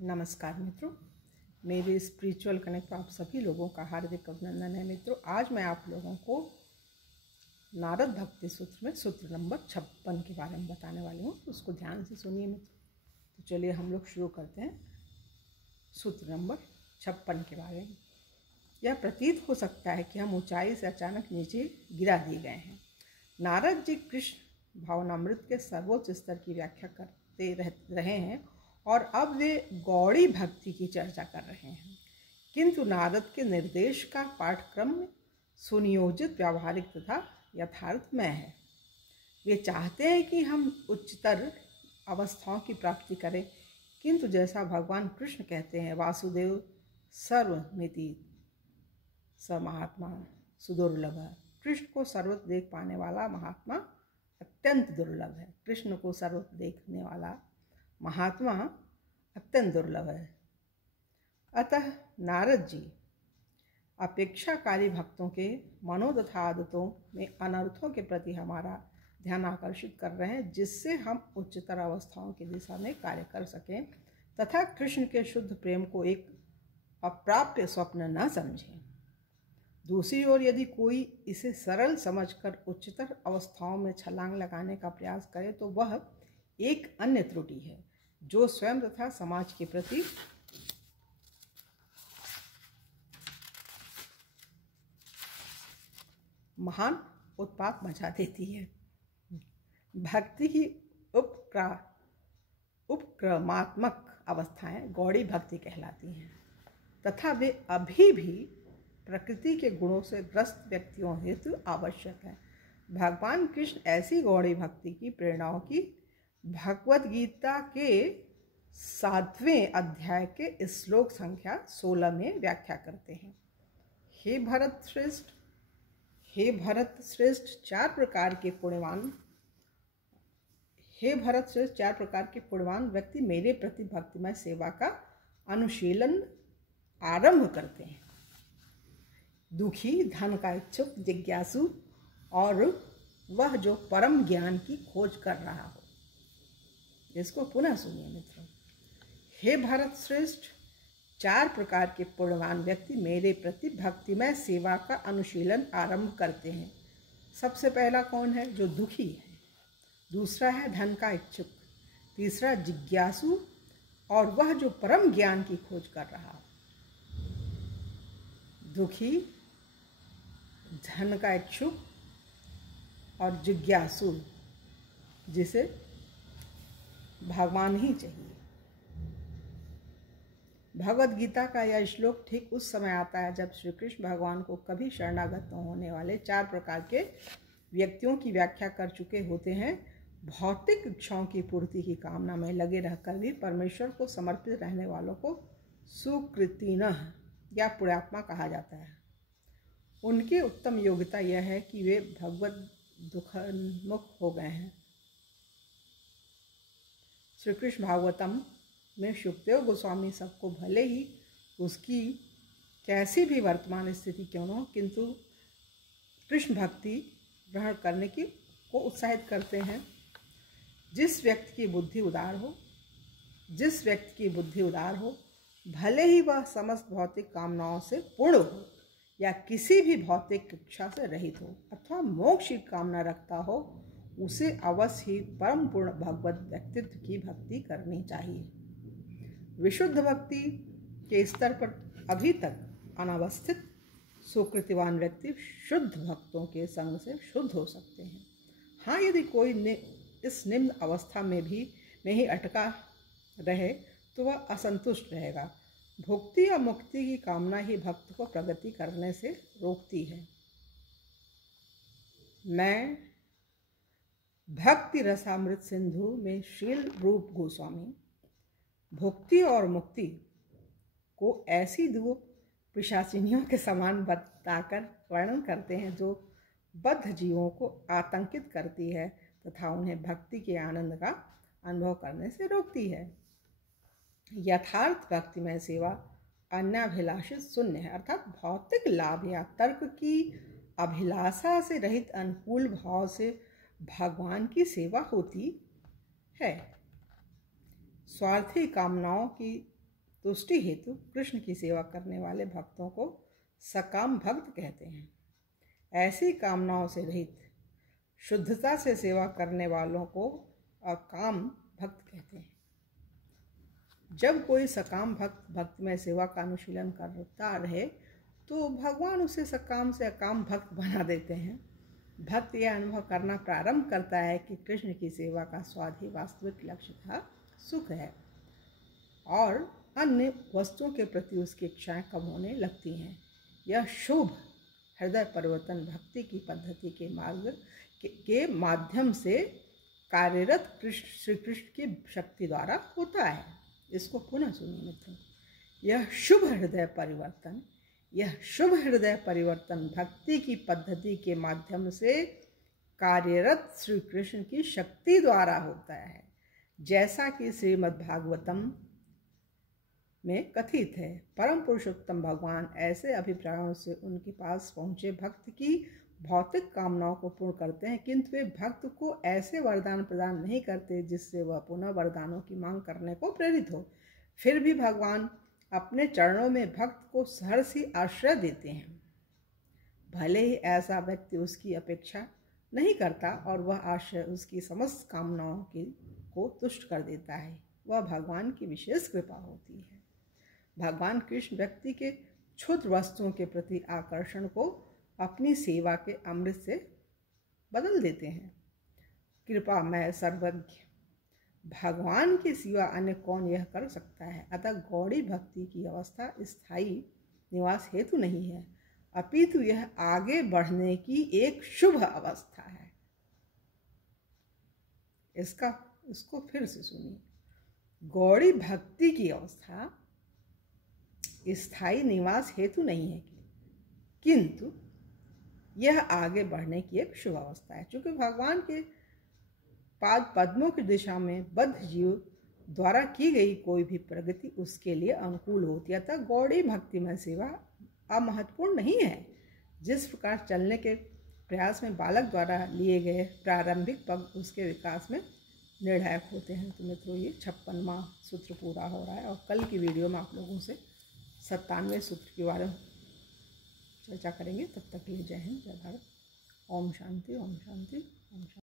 नमस्कार मित्रों, मेरे स्पिरिचुअल कनेक्ट पर आप सभी लोगों का हार्दिक अभिनंदन है। मित्रों, आज मैं आप लोगों को नारद भक्ति सूत्र में सूत्र नंबर 56 के बारे में बताने वाली हूँ। उसको ध्यान से सुनिए मित्रों। तो चलिए हम लोग शुरू करते हैं सूत्र नंबर 56 के बारे में। यह प्रतीत हो सकता है कि हम ऊंचाई से अचानक नीचे गिरा दिए गए हैं। नारद जी कृष्ण भावनामृत के सर्वोच्च स्तर की व्याख्या करते रहे हैं और अब वे गौड़ी भक्ति की चर्चा कर रहे हैं, किंतु नारद के निर्देश का पाठ्यक्रम सुनियोजित, व्यावहारिक तथा यथार्थमय है। वे चाहते हैं कि हम उच्चतर अवस्थाओं की प्राप्ति करें, किंतु जैसा भगवान कृष्ण कहते हैं, वासुदेव सर्वमिति स महात्मा सुदुर्लभ है। कृष्ण को सर्वत्र देख पाने वाला महात्मा अत्यंत दुर्लभ है। कृष्ण को सर्वत्र देखने वाला महात्मा अत्यंत दुर्लभ है। अतः नारद जी अपेक्षाकारी भक्तों के मनो तथा आदतों में अनर्थों के प्रति हमारा ध्यान आकर्षित कर रहे हैं, जिससे हम उच्चतर अवस्थाओं की दिशा में कार्य कर सकें तथा कृष्ण के शुद्ध प्रेम को एक अप्राप्य स्वप्न न समझें। दूसरी ओर यदि कोई इसे सरल समझकर उच्चतर अवस्थाओं में छलांग लगाने का प्रयास करे तो वह एक अन्य त्रुटि है, जो स्वयं तथा समाज के प्रति महान उत्पात मचा देती है। भक्ति की उपक्रमात्मक अवस्थाएं गौड़ी भक्ति कहलाती हैं तथा वे अभी भी प्रकृति के गुणों से ग्रस्त व्यक्तियों हेतु आवश्यक है। भगवान कृष्ण ऐसी गौड़ी भक्ति की प्रेरणाओं की भगवद गीता के 7वें अध्याय के श्लोक संख्या 16 में व्याख्या करते हैं। हे भरत श्रेष्ठ, चार प्रकार के पुण्यवान व्यक्ति मेरे प्रति भक्तिमय सेवा का अनुशीलन आरंभ करते हैं। दुखी, धन का इच्छुक, जिज्ञासु और वह जो परम ज्ञान की खोज कर रहा हो। इसको पुनः सुनिए मित्रों। हे भरत श्रेष्ठ, चार प्रकार के पुण्यवान व्यक्ति मेरे प्रति भक्तिमय सेवा का अनुशीलन आरंभ करते हैं। सबसे पहला कौन है? जो दुखी है। दूसरा है धन का इच्छुक। तीसरा जिज्ञासु और वह जो परम ज्ञान की खोज कर रहा हो। दुखी, धन का इच्छुक और जिज्ञासु, जिसे भगवान ही चाहिए। भगवद गीता का यह श्लोक ठीक उस समय आता है जब श्री कृष्ण भगवान को कभी शरणागत न होने वाले चार प्रकार के व्यक्तियों की व्याख्या कर चुके होते हैं। भौतिक इच्छाओं की पूर्ति की कामना में लगे रहकर भी परमेश्वर को समर्पित रहने वालों को सुकृतिनः या पुण्यात्मा कहा जाता है। उनकी उत्तम योग्यता यह है कि वे भगवद दुखोन्मुख हो गए हैं। श्री कृष्ण भागवतम में शुकदेव गोस्वामी सबको भले ही उसकी कैसी भी वर्तमान स्थिति क्यों न हो, किंतु कृष्ण भक्ति ग्रहण करने को उत्साहित करते हैं। जिस व्यक्ति की बुद्धि उदार हो, भले ही वह समस्त भौतिक कामनाओं से पूर्ण हो या किसी भी भौतिक इच्छा से रहित हो अथवा मोक्ष की कामना रखता हो, उसे अवश्य ही परम पूर्ण भगवत व्यक्तित्व की भक्ति करनी चाहिए। विशुद्ध भक्ति के स्तर पर अभी तक अनावस्थित सुकृतिवान व्यक्ति शुद्ध भक्तों के संग से शुद्ध हो सकते हैं। हाँ, यदि कोई इस निम्न अवस्था में ही अटका रहे तो वह असंतुष्ट रहेगा। भुक्ति या मुक्ति की कामना ही भक्त को प्रगति करने से रोकती है। मैं भक्ति रसामृत सिंधु में शील रूप गोस्वामी भुक्ति और मुक्ति को ऐसी दो पिशाचिनियों के समान बताकर वर्णन करते हैं जो बद्ध जीवों को आतंकित करती है तथा उन्हें भक्ति के आनंद का अनुभव करने से रोकती है। यथार्थ भक्तिमय सेवा अन्याभिलाषित शून्य है, अर्थात भौतिक लाभ या तर्क की अभिलाषा से रहित अनुकूल भाव से भगवान की सेवा होती है। स्वार्थी कामनाओं की तुष्टि हेतु कृष्ण की सेवा करने वाले भक्तों को सकाम भक्त कहते हैं। ऐसी कामनाओं से रहित शुद्धता से सेवा करने वालों को अकाम भक्त कहते हैं। जब कोई सकाम भक्त में सेवा का अनुशीलन करता रहे तो भगवान उसे सकाम से अकाम भक्त बना देते हैं। भक्त यह अनुभव करना प्रारंभ करता है कि कृष्ण की सेवा का स्वाद ही वास्तविक लक्ष्य था, सुख है, और अन्य वस्तुओं के प्रति उसकी इच्छाएं कम होने लगती हैं। यह शुभ हृदय परिवर्तन भक्ति की पद्धति के मार्ग के माध्यम से कार्यरत श्री कृष्ण की शक्ति द्वारा होता है। इसको पुनः सुनिए मित्रों। यह शुभ हृदय परिवर्तन भक्ति की पद्धति के माध्यम से कार्यरत श्री कृष्ण की शक्ति द्वारा होता है, जैसा कि श्रीमद् भागवतम में कथित है। परम पुरुषोत्तम भगवान ऐसे अभिप्रायों से उनके पास पहुँचे भक्त की भौतिक कामनाओं को पूर्ण करते हैं, किंतु वे भक्त को ऐसे वरदान प्रदान नहीं करते जिससे वह पुनः वरदानों की मांग करने को प्रेरित हो। फिर भी भगवान अपने चरणों में भक्त को सहर्ष आश्रय देते हैं। भले ही ऐसा व्यक्ति उसकी अपेक्षा नहीं करता और वह आश्रय उसकी समस्त कामनाओं को तुष्ट कर देता है, वह भगवान की विशेष कृपा होती है। भगवान कृष्ण व्यक्ति के क्षुद्र वस्तुओं के प्रति आकर्षण को अपनी सेवा के अमृत से बदल देते हैं। कृपा मैं सर्वज्ञ भगवान के सिवा अन्य कौन यह कर सकता है। अतः गौड़ी भक्ति की अवस्था स्थायी निवास हेतु नहीं है, अपितु यह आगे बढ़ने की एक शुभ अवस्था है। इसको फिर से सुनिए। गौड़ी भक्ति की अवस्था स्थायी निवास हेतु नहीं है, किंतु यह आगे बढ़ने की एक शुभ अवस्था है। क्योंकि भगवान के पाद पद्मों की दिशा में बद्ध जीव द्वारा की गई कोई भी प्रगति उसके लिए अनुकूल होती है। अतः गौड़ी भक्ति में सेवा अमहत्वपूर्ण नहीं है। जिस प्रकार चलने के प्रयास में बालक द्वारा लिए गए प्रारंभिक पग उसके विकास में निर्णायक होते हैं। तो मित्रों, ये 56वां सूत्र पूरा हो रहा है और कल की वीडियो में आप लोगों से 97वें सूत्र के बारे में चर्चा करेंगे। तब तक के लिए जय हिंद, जय भारत। ओम शांति, ओम शांति, ओम शांति।